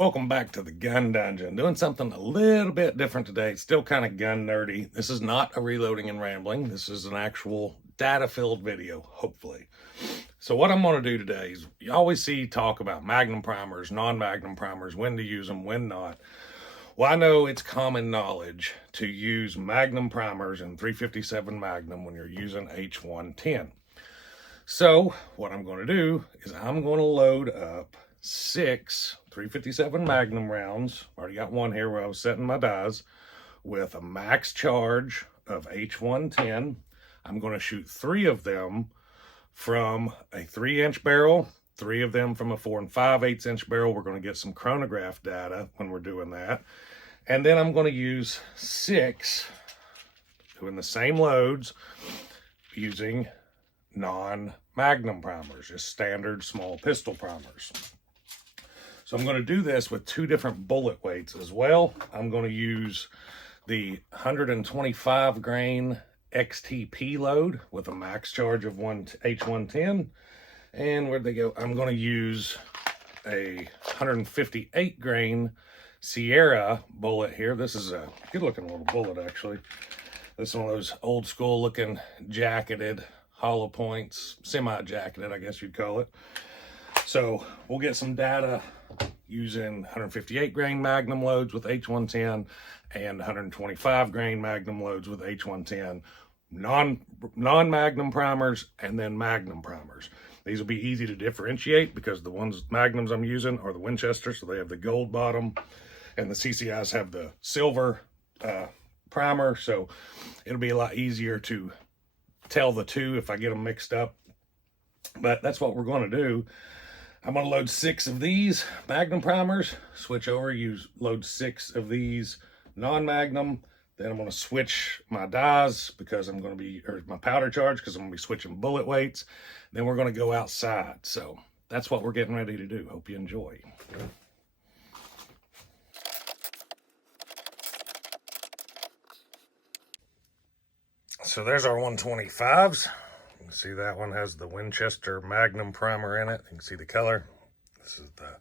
Welcome back to the Gun Dungeon. Doing something a little bit different today. It's still kind of gun nerdy. This is not a reloading and rambling. This is an actual data-filled video, hopefully. So what I'm going to do today is, you always see talk about Magnum primers, non-Magnum primers, when to use them, when not. Well, I know it's common knowledge to use Magnum primers in 357 Magnum when you're using H110. So what I'm going to do is I'm going to load up 6 357 Magnum rounds. Already got one here where I was setting my dies with a max charge of H110. I'm going to shoot 3 of them from a 3-inch barrel, 3 of them from a 4 5/8 inch barrel. We're going to get some chronograph data when we're doing that. And then I'm going to use 6 doing the same loads using non-Magnum primers, just standard small pistol primers. So I'm going to do this with 2 different bullet weights as well. I'm going to use the 125 grain XTP load with a max charge of H110. And where'd they go? I'm going to use a 158 grain Sierra bullet here. This is a good looking little bullet actually. This is one of those old school looking jacketed hollow points, semi-jacketed I guess you'd call it. So we'll get some data using 158 grain Magnum loads with H110 and 125 grain Magnum loads with H110, non-Magnum primers and then Magnum primers. These will be easy to differentiate because the ones Magnums I'm using are the Winchester, so they have the gold bottom, and the CCIs have the silver primer, so it'll be a lot easier to tell the two if I get them mixed up. But that's what we're going to do. I'm going to load 6 of these Magnum primers, switch over, load 6 of these non-Magnum. Then I'm going to switch my dies because I'm going to be, or my powder charge, because I'm going to be switching bullet weights. Then we're going to go outside. So that's what we're getting ready to do. Hope you enjoy. So there's our 125s. You can see that one has the Winchester Magnum primer in it. You can see the color. This is the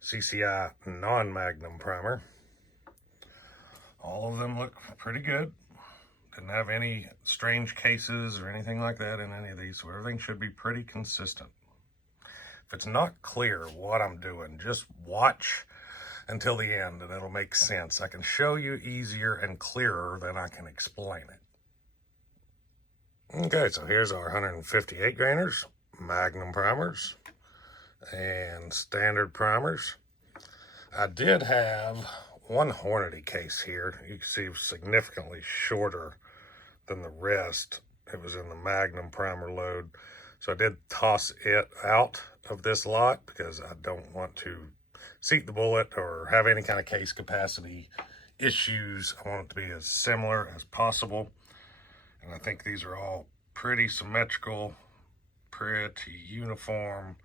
CCI non-Magnum primer. All of them look pretty good. Didn't have any strange cases or anything like that in any of these, so everything should be pretty consistent. If it's not clear what I'm doing, just watch until the end and it'll make sense. I can show you easier and clearer than I can explain it. Okay, so here's our 158 grainers, Magnum primers, and standard primers. I did have one Hornady case here. You can see it was significantly shorter than the rest. It was in the Magnum primer load. So I did toss it out of this lot because I don't want to seat the bullet or have any kind of case capacity issues. I want it to be as similar as possible. And I think these are all pretty symmetrical, pretty uniform,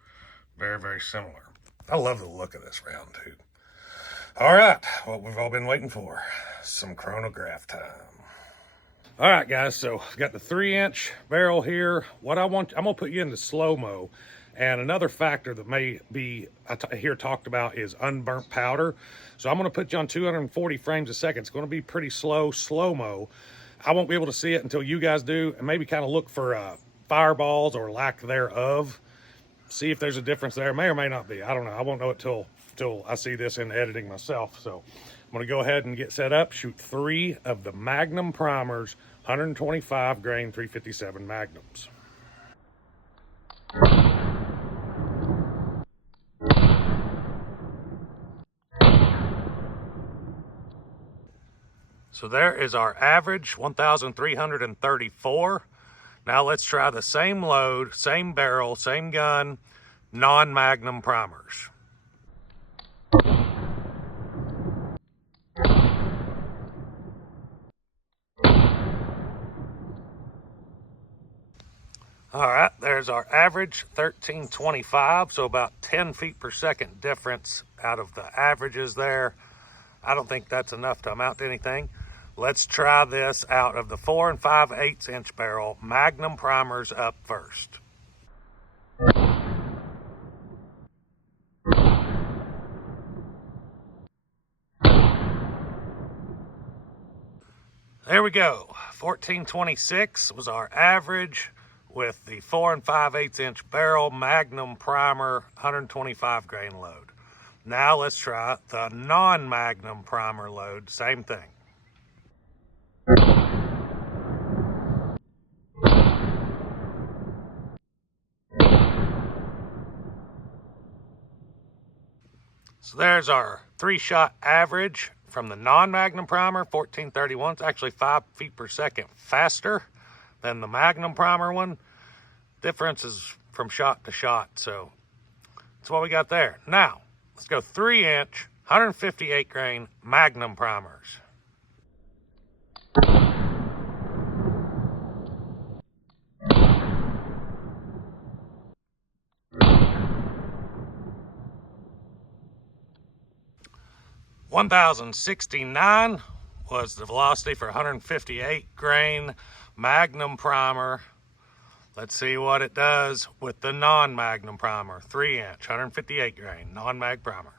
very, very similar. I love the look of this round too. All right, what we've all been waiting for, some chronograph time. All right, guys, so I've got the 3-inch barrel here. I'm gonna put you into slow-mo. And another factor that may be here talked about is unburnt powder. So I'm gonna put you on 240 frames a second. It's gonna be pretty slow-mo. I won't be able to see it until you guys do, and maybe kind of look for fireballs or lack thereof. See if there's a difference there. May or may not be. I don't know. I won't know it till I see this in editing myself. So I'm going to go ahead and get set up, shoot 3 of the Magnum primers, 125 grain 357 Magnums. So there is our average, 1,334. Now let's try the same load, same barrel, same gun, non-Magnum primers. All right, there's our average, 1325, so about 10 feet per second difference out of the averages there. I don't think that's enough to amount to anything. Let's try this out of the 4 5/8 inch barrel, Magnum primers up first. There we go. 1426 was our average with the 4 5/8 inch barrel Magnum primer 125 grain load. Now let's try the non-Magnum primer load, same thing. So there's our 3-shot average from the non-Magnum primer, 1431. It's actually 5 feet per second faster than the Magnum primer one. Difference is from shot to shot, so that's what we got there. Now, let's go 3-inch, 158 grain Magnum primers. $1,069 was the velocity for 158 grain Magnum primer. Let's see what it does with the non-Magnum primer. 3-inch, 158 grain, non-mag primer.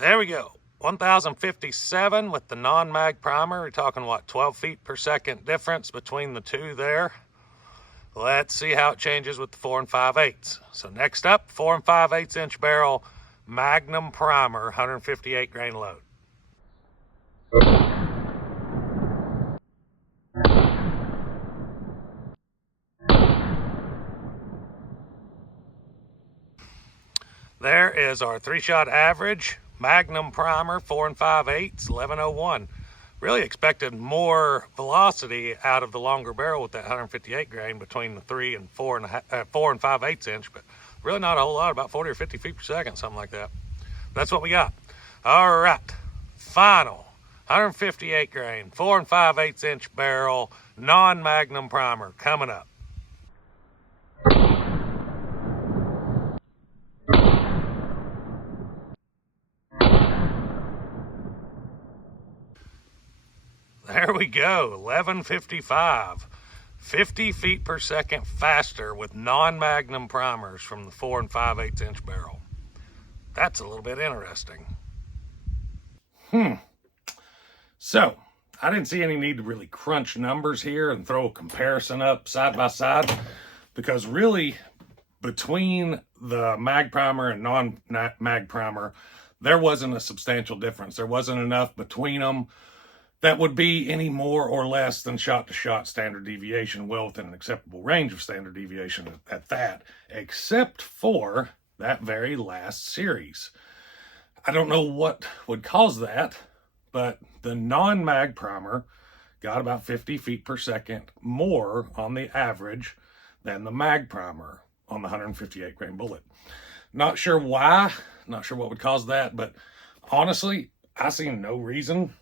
There we go. 1,057 with the non-mag primer. We're talking, what, 12 feet per second difference between the two there. Let's see how it changes with the 4 5/8. So next up, 4 5/8 inch barrel Magnum primer, 158 grain load. There is our 3-shot average Magnum primer, 4 5/8, 1101. Really expected more velocity out of the longer barrel with that 158 grain between the 3 and 4 5/8 inch, but really not a whole lot, about 40 or 50 feet per second, something like that. That's what we got. All right, final 158 grain, 4 5/8 inch barrel, non-Magnum primer coming up. There we go, 1155. 50 feet per second faster with non-Magnum primers from the 4 5/8 inch barrel. That's a little bit interesting. So, I didn't see any need to really crunch numbers here and throw a comparison up side by side, because really, between the mag primer and non-mag primer, there wasn't a substantial difference. There wasn't enough between them that would be any more or less than shot-to-shot standard deviation, well within an acceptable range of standard deviation at that, except for that very last series. I don't know what would cause that, but the non-mag primer got about 50 feet per second more on the average than the mag primer on the 158 grain bullet. Not sure why, not sure what would cause that, but honestly, I see no reason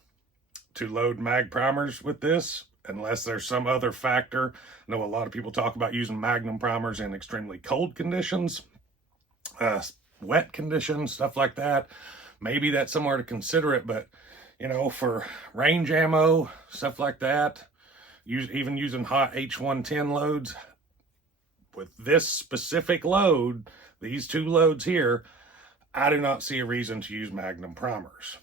to load mag primers with this unless there's some other factor. I know a lot of people talk about using Magnum primers in extremely cold conditions, wet conditions, stuff like that. Maybe that's somewhere to consider it, but you know, for range ammo, stuff like that, even using hot H110 loads, with this specific load, these two loads here, I do not see a reason to use Magnum primers.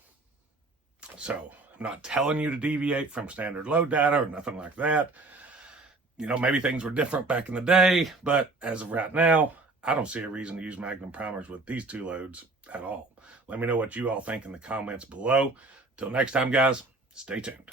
So I'm not telling you to deviate from standard load data or nothing like that. You know, maybe things were different back in the day, but as of right now, I don't see a reason to use Magnum primers with these two loads at all. Let me know what you all think in the comments below. Till next time, guys, stay tuned.